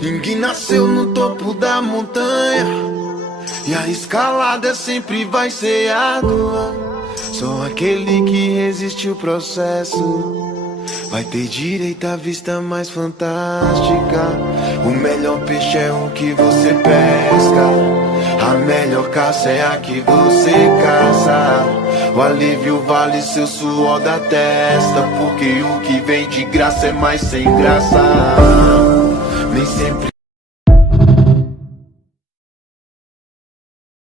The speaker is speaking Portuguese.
Ninguém nasceu no topo da montanha, e a escalada sempre vai ser árdua. Só aquele que resiste o processo vai ter direito à vista mais fantástica. O melhor peixe é o que você pesca, a melhor caça é a que você caça. O alívio vale seu suor da testa, porque o que vem de graça é mais sem graça. Nem sempre